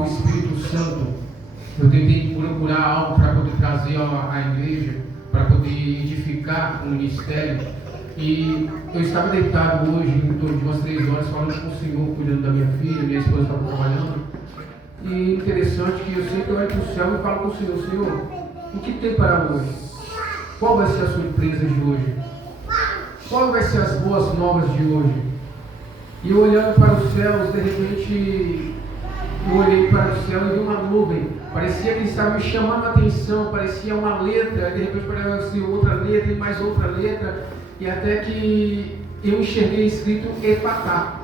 ao Espírito Santo, eu tentei procurar algo para poder trazer à igreja, para poder edificar o ministério. E eu estava deitado hoje, em torno de umas 3 horas, falando com o Senhor, cuidando da minha filha, minha esposa estava trabalhando. E interessante que eu sempre olho para o céu e falo com o Senhor: Senhor, o que tem para hoje? Qual vai ser a surpresa de hoje? Qual vai ser as boas novas de hoje? E eu olhando para os céus, de repente, eu olhei para o céu e vi uma nuvem. Parecia que ele estava me chamando a atenção, parecia uma letra, de repente parecia outra letra e mais outra letra. E até que eu enxerguei escrito Efatá,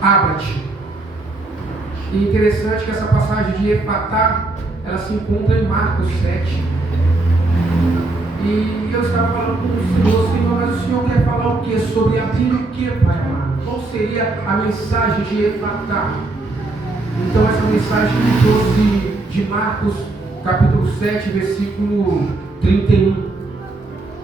abra-te. E interessante que essa passagem de Efatá, ela se encontra em Marcos 7. E eu estava falando com o Senhor, mas o Senhor quer falar o que? Sobre abrir o que, Pai amado? Qual seria a mensagem de Efatá? Então essa mensagem me trouxe de Marcos, capítulo 7, versículo 31.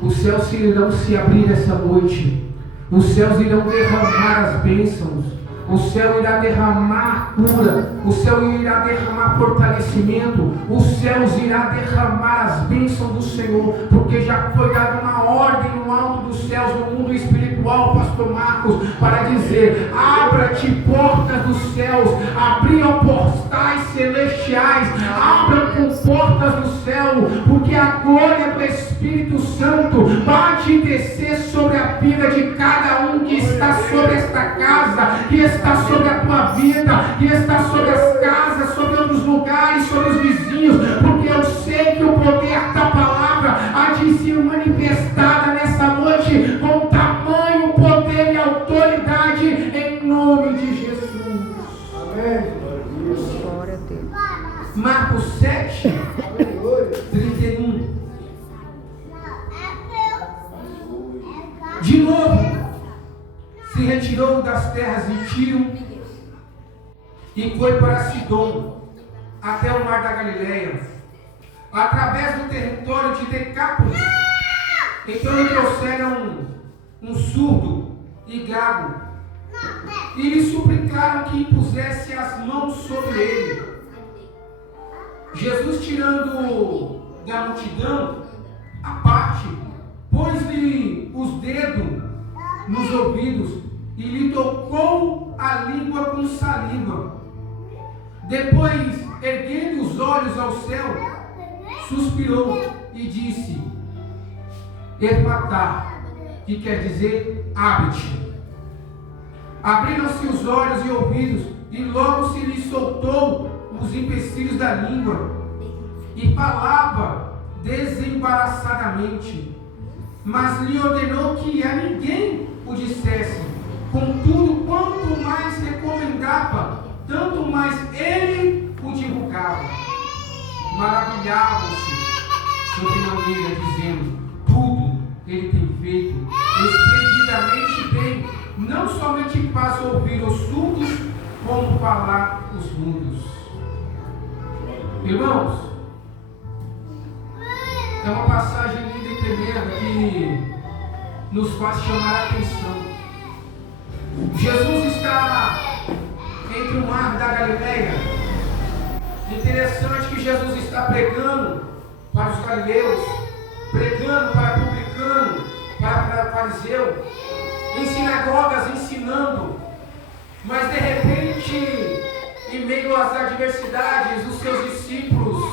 Os céus irão se abrir essa noite. Os céus irão derramar as bênçãos. O céu irá derramar cura, o céu irá derramar fortalecimento, os céus irá derramar as bênçãos do Senhor, porque já foi dada uma ordem no alto dos céus, no mundo espiritual, pastor Marcos, para dizer: abra-te portas dos céus, abriam portais celestiais, abram com portas do céu, porque a glória do Espírito Santo vai te descer sobre a vida de cada um que está sobre esta casa, que está sobre a tua vida, que está sobre as casas, sobre outros lugares, sobre os vizinhos, porque eu sei que o poder da palavra há de ser manifestada nessa noite com tamanho poder e autoridade em nome de Jesus. Amém. Glória a Deus. Marcos 7, 31. De novo se retirou das terras de Tiro e foi para Sidom, até o mar da Galileia, através do território de Decápolis. Então lhe trouxeram um surdo e gago e lhe suplicaram que impusesse as mãos sobre ele. Jesus, tirando da multidão a parte, pôs-lhe os dedos nos ouvidos e lhe tocou a língua com saliva. Depois, erguendo os olhos ao céu, suspirou e disse: Efatá, que quer dizer abre-te. Abriram-se os olhos e ouvidos, e logo se lhe soltou os empecilhos da língua, e falava desembaraçadamente. Mas lhe ordenou que a ninguém o dissesse. Contudo, quanto mais recomendava, tanto mais ele o divulgava. Maravilhavam-se sobremaneira, dizendo: tudo ele tem feito esplendidamente bem. Não somente faz ouvir os surdos, como falar os mudos. Irmãos, é uma passagem linda e tremenda que nos faz chamar a atenção. Jesus está entre o mar da Galileia. Interessante que Jesus está pregando para os galileus, pregando para publicano, para fariseu, em sinagogas ensinando. Mas de repente, em meio às adversidades, os seus discípulos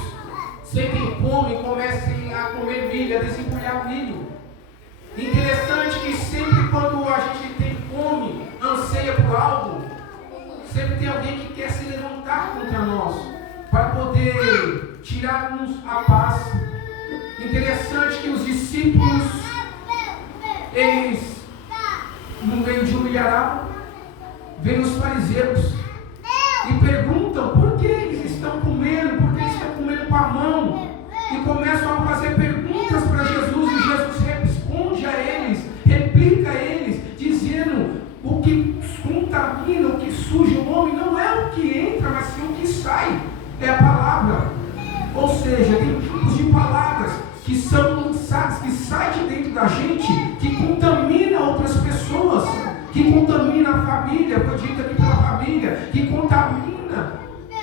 sentem fome e comecem a comer milho, a desempulhar milho. Interessante que sempre quando a gente tem fome, anseia por algo, sempre tem alguém que quer se levantar contra nós, para poder tirar-nos a paz. Interessante que os discípulos, eles, no meio de um milharal, vêm os fariseus e perguntam por que eles estão comendo, por que eles estão comendo com a mão, e começam a fazer perguntas para Jesus, e Jesus responde a eles, replica a eles, dizendo: o que contamina, o que suja o homem não é o que entra, mas sim o que sai, é a palavra. Ou seja, tem tipos de palavras que são lançadas, que saem de dentro da gente, que contamina outras pessoas, que contamina a família, foi dito aqui pela família, que contamina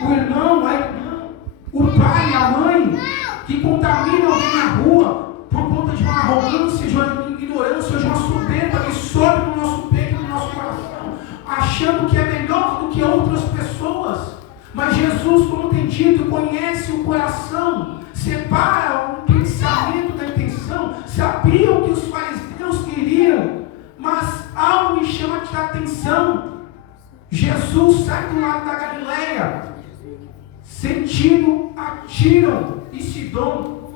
o irmão, a irmã, o pai, a mãe, que contaminam alguém na rua por conta de uma arrogância, de uma ignorância, de uma soberba que sobe no nosso peito, no nosso coração, achando que é melhor do que outras pessoas. Mas Jesus, como tem dito, conhece o coração, separa o pensamento da intenção, sabia o que os fariseus queriam, mas algo me chama a atenção. Jesus sai do lado da Galileia, sentindo a Tiro e Sidom,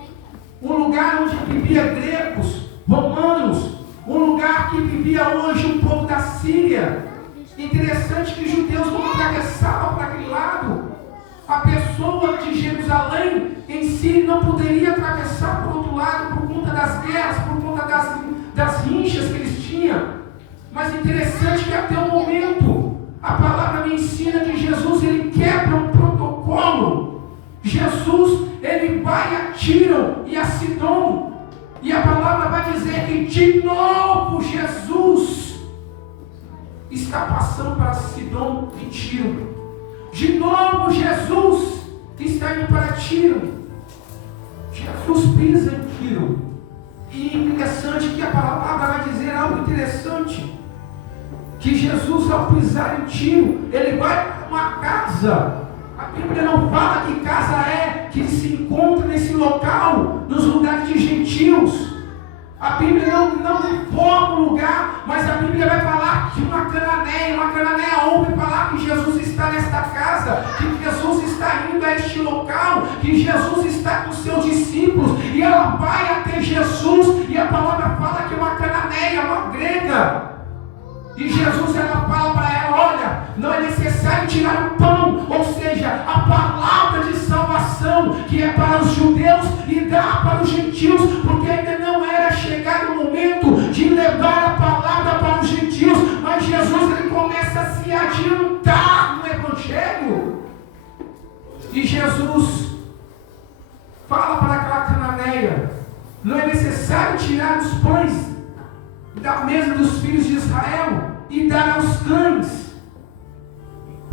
um lugar onde vivia gregos, romanos, um lugar que vivia hoje um povo da Síria. Interessante que os judeus não atravessavam para aquele lado. A pessoa de Jerusalém em si não poderia atravessar para o outro lado por conta das guerras, por conta das rinchas que eles tinham. Mas interessante que até o momento a palavra me ensina que Jesus ele quebra um protocolo. Jesus ele vai a Tiro e a Sidom, e a palavra vai dizer que de novo Jesus está passando para Sidom e Tiro. De novo Jesus está indo para Tiro. Jesus pisa em Tiro. E interessante que a palavra vai dizer algo interessante. Que Jesus, ao pisar em Tiro, ele vai para uma casa. A Bíblia não fala que casa é que se encontra nesse local, nos lugares de gentios. A Bíblia não informa o lugar, mas a Bíblia vai falar de uma cananeia ouve falar que Jesus está nesta casa, que Jesus está indo a este local, que Jesus está com seus discípulos, e ela vai até Jesus, e a palavra fala que é uma cananeia, uma grega. E Jesus ela fala para ela: olha, não é necessário tirar o pão, ou seja, a palavra de salvação que é para os judeus e dar para os gentios, porque ainda não era chegado o momento de levar a palavra para os gentios, mas Jesus ele começa a se adiantar no Evangelho. E Jesus fala para aquela cananeia: não é necessário tirar os pães da mesa dos filhos de Israel e dar aos cães.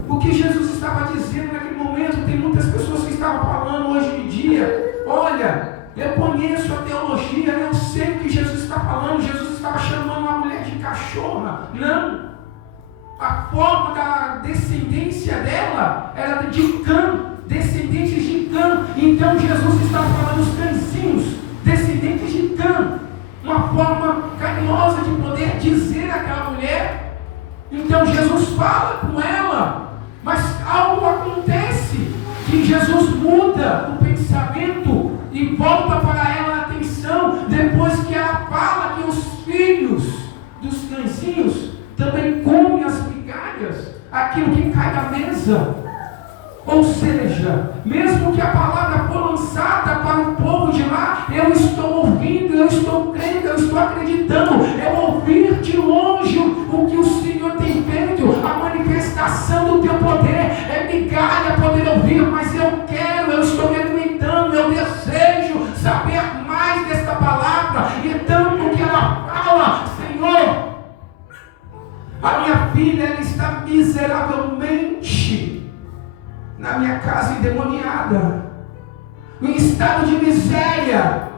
O que Jesus estava dizendo naquele momento, tem muitas pessoas que estavam falando hoje em dia: olha, eu conheço a teologia, eu sei o que Jesus está falando. Jesus estava chamando uma mulher de cachorra. Não, a forma da descendência dela era de Cã, descendentes de Cã. Então Jesus estava falando os cãezinhos, descendentes de Cã, uma forma carinhosa de poder dizer àquela mulher. Então Jesus fala com ela, mas algo acontece, que Jesus muda o pensamento e volta para ela a atenção, depois que ela fala que os filhos dos cãezinhos também comem as migalhas, aquilo que cai da mesa. Ou seja, mesmo que a palavra for lançada para o povo de lá, eu estou ouvindo, eu estou crendo, eu estou acreditando, eu ouvir de longe o que o Senhor tem feito, a manifestação do teu poder, é migalha poder ouvir, mas eu estou me alimentando, eu desejo saber mais desta palavra, e tanto que ela fala: Senhor, a minha filha ela está miseravelmente na minha casa endemoniada, em estado de miséria,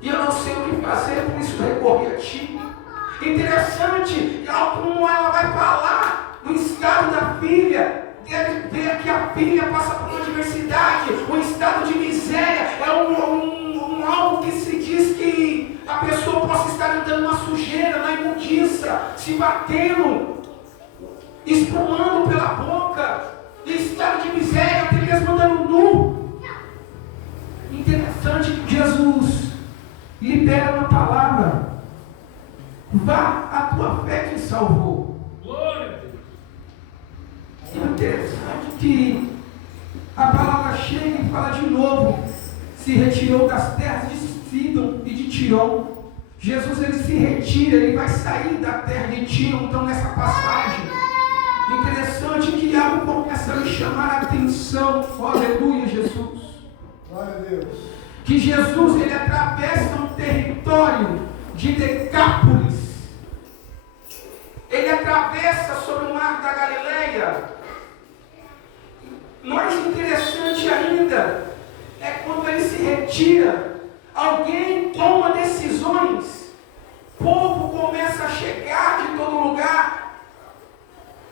e eu não sei o que fazer, por isso recorri a ti. Interessante, como ela vai falar no estado da filha, deve ver que a filha passa por uma adversidade, um estado de miséria, é algo que se diz que a pessoa possa estar andando na sujeira, na imundiça, se batendo, espumando pela boca, estado de miséria, até mesmo andando nu. Interessante que Jesus libera uma palavra: vá, a tua fé te salvou. Glória a Deus. Interessante que a palavra chega e fala de novo: se retirou das terras de Sidom e de Tirão. Jesus ele se retira, ele vai sair da terra de Tiro. Então nessa passagem interessante que algo começa a me chamar a atenção. Aleluia, Jesus. Glória a Deus. Que Jesus ele atravessa um território de Decápolis. Ele atravessa sobre o mar da Galileia. Mais interessante ainda é quando ele se retira, alguém toma decisões, o povo começa a chegar de todo lugar,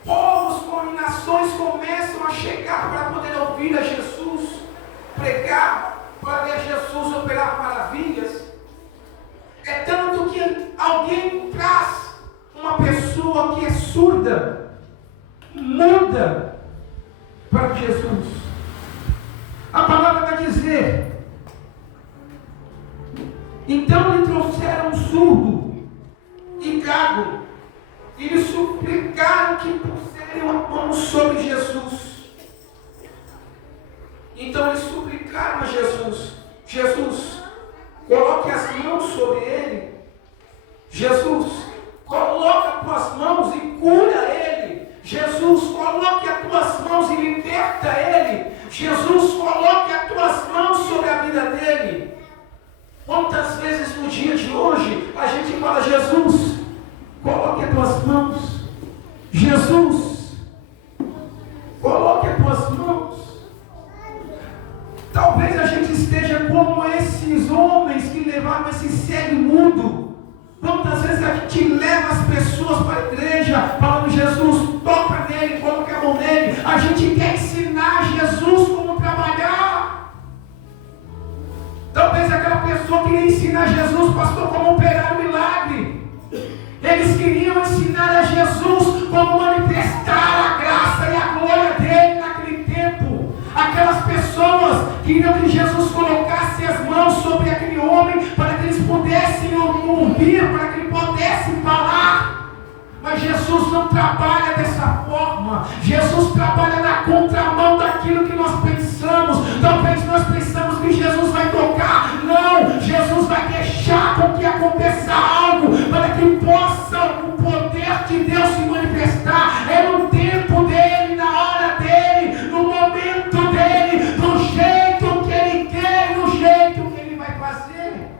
povos com nações começam a chegar para poder ouvir a Jesus, pregar, para ver Jesus operar maravilhas. É tanto que alguém traz uma pessoa que é surda, muda, para Jesus. A palavra vai dizer: então lhe trouxeram um surdo e gago, e lhe suplicaram que pusessem a mão sobre Jesus. Então eles suplicaram a Jesus: Jesus, coloque as mãos sobre ele. Jesus, coloca as tuas mãos e cura ele. Jesus, coloque as tuas mãos e liberta ele. Jesus, coloque as tuas mãos sobre a vida dele. Quantas vezes no dia de hoje a gente fala: Jesus, coloque as tuas mãos. Jesus, coloque as tuas mãos. Talvez a gente esteja como esses homens que levaram esse cego mudo. Quantas vezes a gente leva as pessoas para a igreja falando: Jesus, toca nele, coloca a mão nele. A gente quer ensinar Jesus como trabalhar. Talvez aquela pessoa queria ensinar Jesus, pastor, como operar um milagre. Eles queriam ensinar a Jesus como manifestar a graça e a glória dele naquele tempo. Aquelas pessoas queriam que Jesus colocasse as mãos sobre aquele homem para que eles pudessem ouvir, para que ele pudesse falar. Mas Jesus não trabalha dessa forma. Jesus trabalha na contramão daquilo que nós pensamos. Talvez nós pensamos que Jesus vai tocar. Não, Jesus vai deixar com que aconteça algo para que possa o poder de Deus se manifestar. É no tempo dele, na hora dele, no momento dele, do jeito que ele quer, no jeito que ele vai fazer.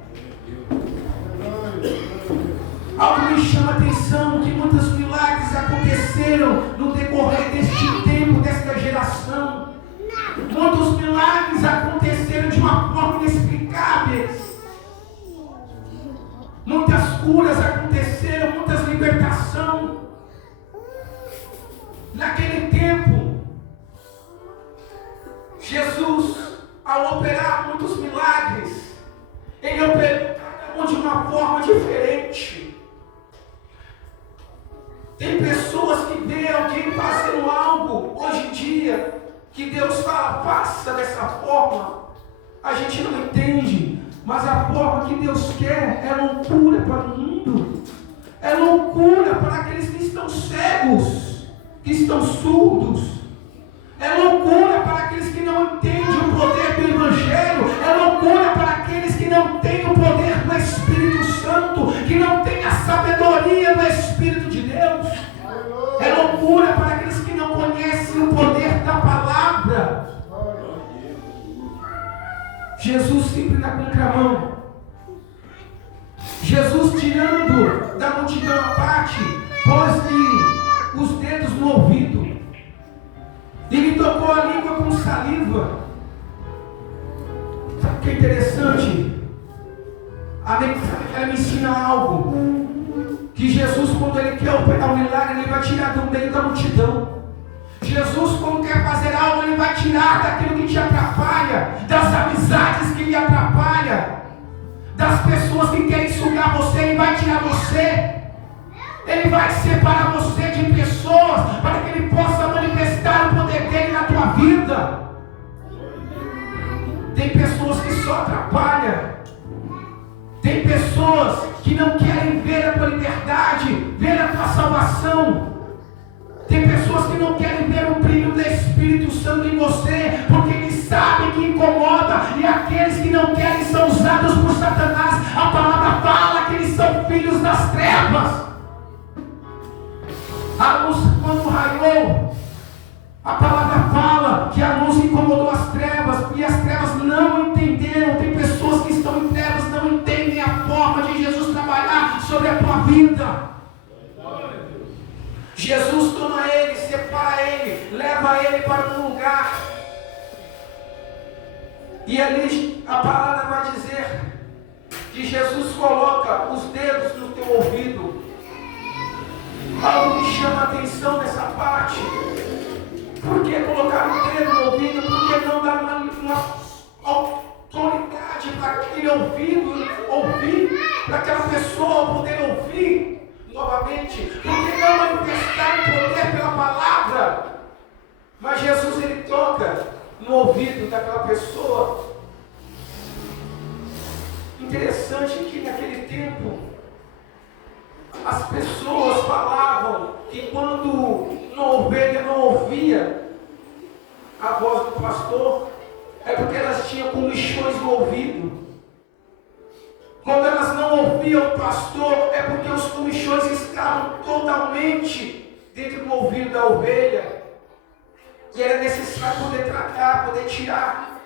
Algo me chama a atenção, que muitos milagres aconteceram no decorrer deste tempo, desta geração. Muitos milagres aconteceram de uma forma inexplicável. Muitas curas aconteceram, muitas libertações. Naquele tempo, Jesus, ao operar muitos milagres, ele operou de uma forma diferente. Tem pessoas que veem alguém fazendo algo hoje em dia, que Deus fala: faça dessa forma. A gente não entende, mas a forma que Deus quer é loucura para o mundo, é loucura para aqueles que estão cegos, que estão surdos, é loucura para aqueles que não entendem o poder do Evangelho, é loucura para aqueles que não têm o poder do Espírito Santo, que não têm a sabedoria do Espírito de Deus, é loucura para aqueles que não conhecem o poder da palavra. Jesus sempre na contramão. Jesus, tirando da multidão a parte, pôs-lhe os dedos no ouvido e lhe tocou a língua com saliva. Sabe o que é interessante? A mensagem, ela me ensina algo. Que Jesus, quando ele quer operar um milagre, ele vai tirar do meio da multidão. Jesus, quando quer fazer algo, ele vai tirar daquilo que te atrapalha, das amizades que lhe atrapalham, das pessoas que querem sugar você, ele vai tirar você. Ele vai separar você de pessoas para que ele possa manifestar o poder dele na tua vida. Tem pessoas que só atrapalham. Tem pessoas que não querem ver a tua liberdade, ver a tua salvação. Tem pessoas que não querem ver o brilho do Espírito Santo em você, porque eles sabem que incomoda, e aqueles que não querem são usados por Satanás. A palavra fala que eles são filhos das trevas. A luz, quando raiou, a palavra fala que a luz incomodou as trevas, e as trevas não entenderam. Tem pessoas que estão em trevas, não entendem a forma de Jesus trabalhar sobre a tua vida. Jesus toma ele, separa ele, leva ele para um lugar E ali a palavra vai dizer que Jesus coloca os dedos no teu ouvido. Algo me chama a atenção nessa parte. Por que colocar o dedo no ouvido? Por que não dar uma autoridade para aquele ouvido ouvir? Para aquela pessoa poder ouvir novamente? Por que não manifestar o poder pela palavra? Mas Jesus, ele toca no ouvido daquela pessoa. Interessante que naquele tempo as pessoas falavam que quando uma ovelha não ouvia a voz do pastor, é porque elas tinham comichões no ouvido. Quando elas não ouviam o pastor, é porque os comichões estavam totalmente dentro do ouvido da ovelha. E era necessário poder tratar, poder tirar.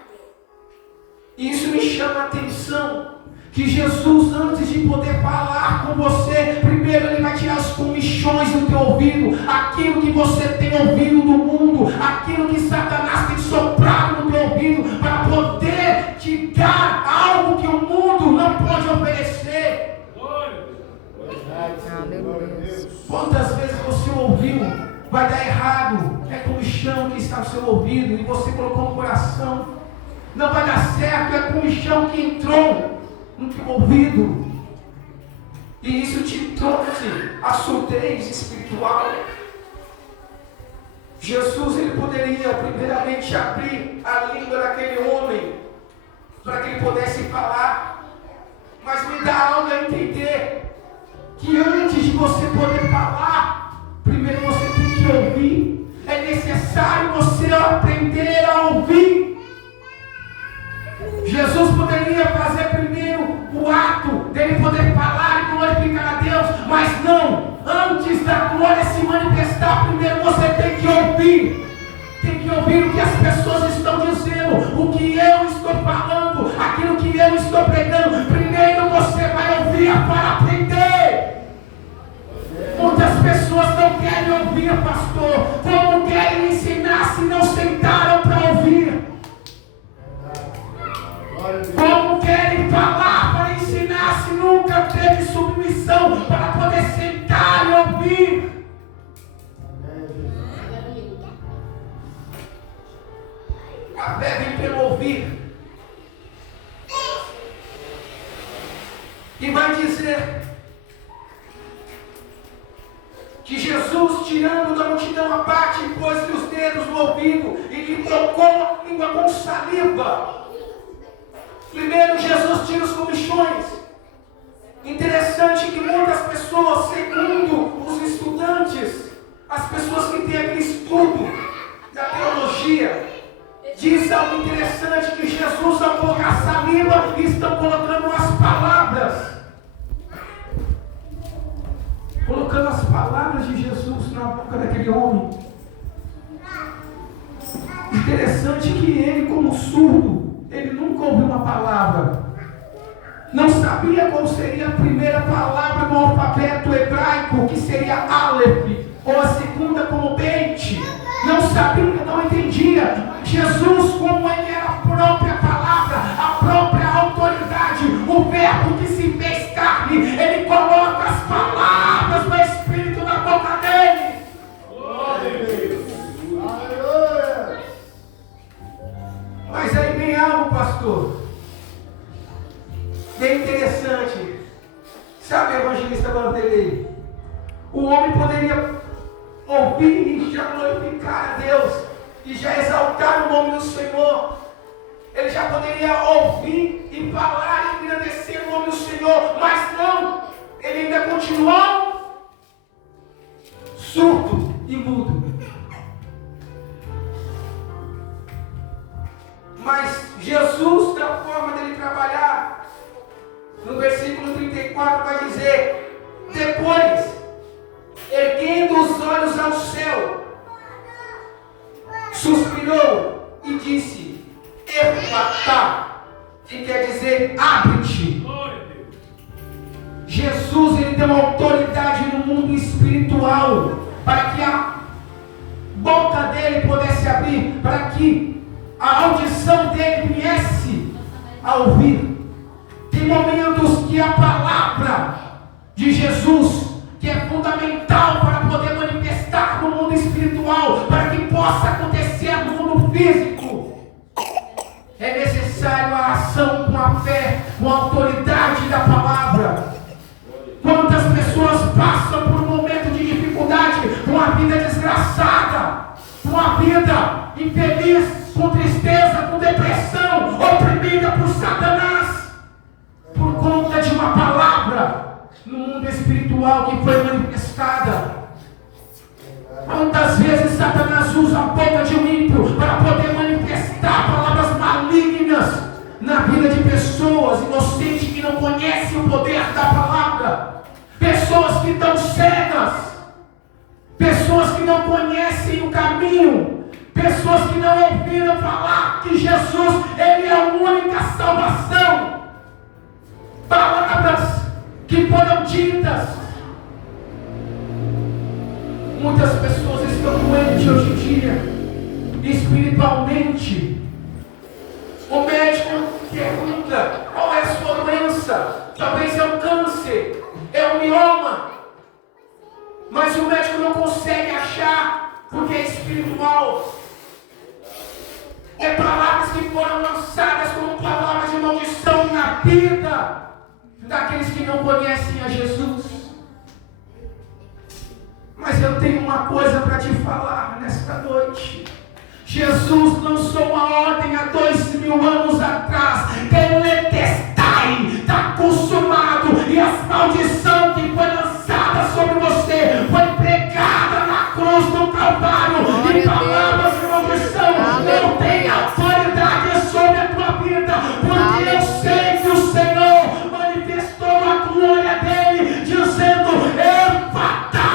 E isso me chama a atenção, que Jesus, antes de poder falar com você, primeiro Ele vai tirar os comichões do teu ouvido, aquilo que você tem ouvido do mundo, aquilo que Satanás tem soprado no teu ouvido, para poder te dar algo que o mundo não pode oferecer. Quantas vezes você ouviu, vai dar errado, é comichão que está no seu ouvido, e você colocou no coração, não vai dar certo, é comichão que entrou no teu ouvido, e isso te trouxe a surdez espiritual. Jesus, ele poderia primeiramente abrir a língua daquele homem, para que ele pudesse falar, mas me dá algo a entender, que antes de você poder falar, primeiro você tem que ouvir. É necessário você aprender a ouvir. Jesus poderia fazer primeiro o ato dele poder falar e glorificar a Deus, mas não, antes da glória se manifestar, primeiro você tem que ouvir. Tem que ouvir o que as pessoas estão dizendo, o que eu estou falando, aquilo que eu estou pregando. Primeiro você vai ouvir para aprender. Muitas pessoas não querem ouvir, pastor. Como querem ensinar se não sentaram para ouvir? Como querem falar para ensinar se nunca teve submissão para poder sentar e ouvir? A fé vem pelo ouvir. E vai dizer que Jesus, tirando da multidão a parte, pôs-lhe os dedos no ouvido e lhe tocou a língua com saliva. Primeiro Jesus tira os comichões. Interessante que muitas pessoas, segundo os estudantes, as pessoas que têm aquele estudo da teologia, diz algo interessante, que Jesus, ao colocar saliva, estão colocando as palavras. Colocando as palavras de Jesus na boca daquele homem. Interessante que ele, como surdo, ele nunca ouviu uma palavra. Não sabia qual seria a primeira palavra no alfabeto hebraico, que seria Aleph, ou a segunda como Bet. Não sabia, não entendia. Jesus, como ele era a própria palavra, a própria autoridade, o verbo que se fez carne, ele coloca as palavras do Espírito na boca dele. Mas aí vem algo, pastor, bem interessante. Sabe, evangelista Vanderlei, o homem poderia ouvir e já glorificar a Deus, e já exaltar o nome do Senhor. Ele já poderia ouvir e falar e engrandecer o nome do Senhor, mas não, ele ainda continuou surdo e mudo. Mas Jesus, da forma dele trabalhar, no versículo 34 vai dizer: depois, erguendo os olhos ao céu, suspirou e disse: Efatá, que quer dizer abre-te. Jesus, ele deu autoridade no mundo espiritual para que a boca dele pudesse abrir, para que a audição dele viesse a ouvir. Tem momentos que a palavra de Jesus, que é fundamental para poder manifestar no mundo espiritual, para que possa acontecer no mundo físico, é necessário a ação com a fé, com a autoridade da palavra. Quantas pessoas passam por um momento de dificuldade, com a vida desgraçada, com a vida infeliz, com tristeza, com depressão, oprimida por Satanás, por conta de uma palavra no mundo espiritual que foi manifestada. Quantas vezes Satanás usa a boca de um ímpio para poder manifestar palavras malignas na vida de pessoas inocentes que não conhecem o poder da palavra, pessoas que estão cegas, pessoas que não conhecem o caminho, pessoas que não ouviram falar que Jesus, Ele é a única salvação. Palavras que foram ditas. Muitas pessoas estão doentes hoje em dia, espiritualmente. O médico pergunta: qual é a sua doença? Talvez é um câncer, é um mioma, mas o médico não consegue achar, porque é espiritual. É palavras que foram lançadas como palavras de maldição na vida daqueles que não conhecem a Jesus. Mas eu tenho uma coisa para te falar nesta noite. Jesus lançou uma ordem há 2000 anos atrás: teletestai, está consumado. E a maldição que foi lançada sobre você foi pregada na cruz do Calvário. E palavras de maldição não têm autoridade sobre a tua vida, porque eu sei que o Senhor manifestou a glória dele, dizendo: Efatá.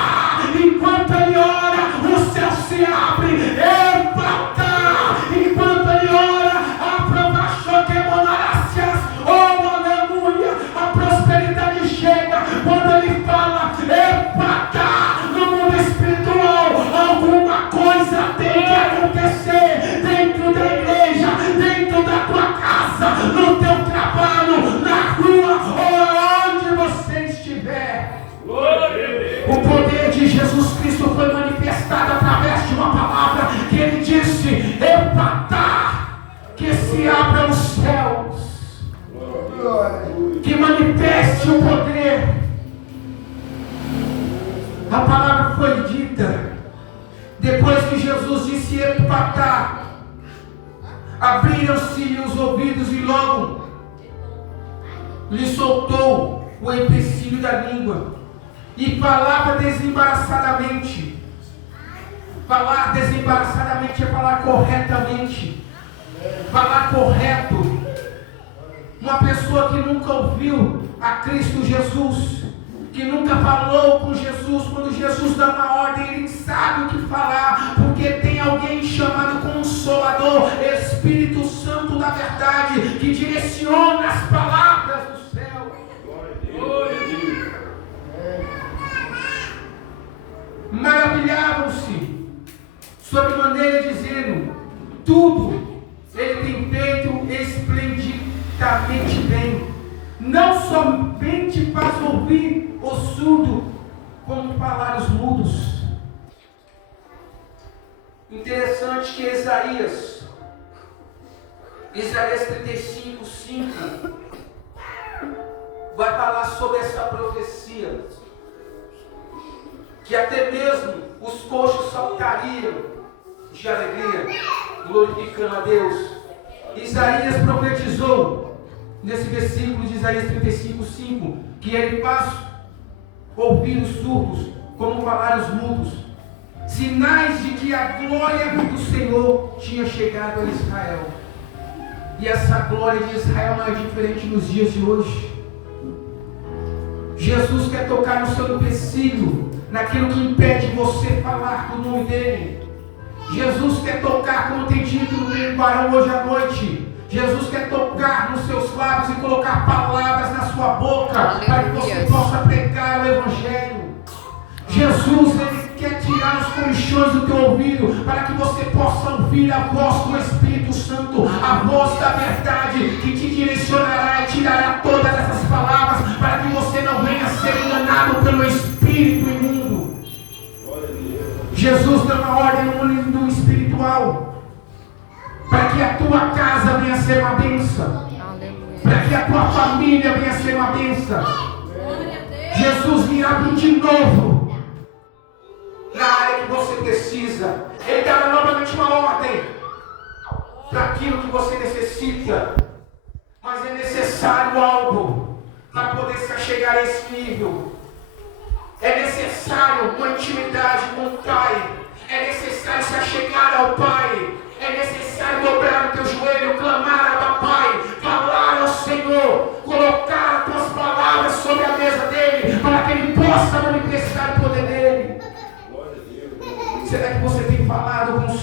Enquanto ele ora, o céu se abre. Efatá. Enquanto ele ora, a prova choquemonarácias. Oh, aleluia. A prosperidade chega. Quando ele fala Efatá, no mundo espiritual, alguma coisa tem que acontecer dentro da igreja, dentro da tua casa, no teu trabalho, na rua ou onde você estiver. O poder de Jesus Cristo foi manifestado através de uma palavra que ele disse: Efatá, que se abram os céus, que manifeste o poder. A palavra foi dita depois que Jesus disse Efatá. Abriram-se os ouvidos e logo lhe soltou o empecilho da língua e falava desembaraçadamente. Falar desembaraçadamente é falar corretamente, falar correto. Uma pessoa que nunca ouviu a Cristo Jesus, que nunca falou com Jesus, quando Jesus dá uma ordem, ele sabe o que falar, porque tem alguém chamado Consolador, Espírito Santo da verdade, que direciona as palavras do céu. Glória a Deus. Maravilhavam-se sobremaneira, dizendo: tudo ele tem feito esplendidamente bem. Não somente faz ouvir o surdo, como falar os mudos. Interessante que Isaías 35:5 vai falar sobre essa profecia, que até mesmo os coxos saltariam de alegria, glorificando a Deus. Isaías profetizou nesse versículo de Isaías 35:5 que ele faz ouvir os surdos, como falar os mudos, sinais de que a glória do Senhor tinha chegado a Israel. E essa glória de Israel não é diferente nos dias de hoje. Jesus quer tocar no seu empecilho, naquilo que impede você falar do nome dele. Jesus quer tocar, como tem dito no varão hoje à noite. Jesus quer tocar nos seus lábios e colocar palavras na sua boca, para que você possa pregar o Evangelho. Jesus, ele quer tirar chegar nos colchões do teu ouvido, para que você possa ouvir a voz do Espírito Santo, a voz da verdade, que te direcionará e te dará todas essas palavras, para que você não venha ser enganado pelo Espírito imundo. Jesus deu uma ordem no mundo espiritual, para que a tua casa venha ser uma bênção, para que a tua família venha ser uma bênção. Jesus virá vir de novo na área que você precisa. Ele dará novamente uma ordem para aquilo que você necessita. Mas é necessário algo para poder se achegar a esse nível. É necessário uma intimidade com o Pai. É necessário se achegar ao Pai. É necessário dobrar o teu joelho, clamar ao Pai, falar ao Senhor, colocar as tuas palavras sobre a mesa dele, para que ele possa manifestar o poder dele. Será que você tem falado com o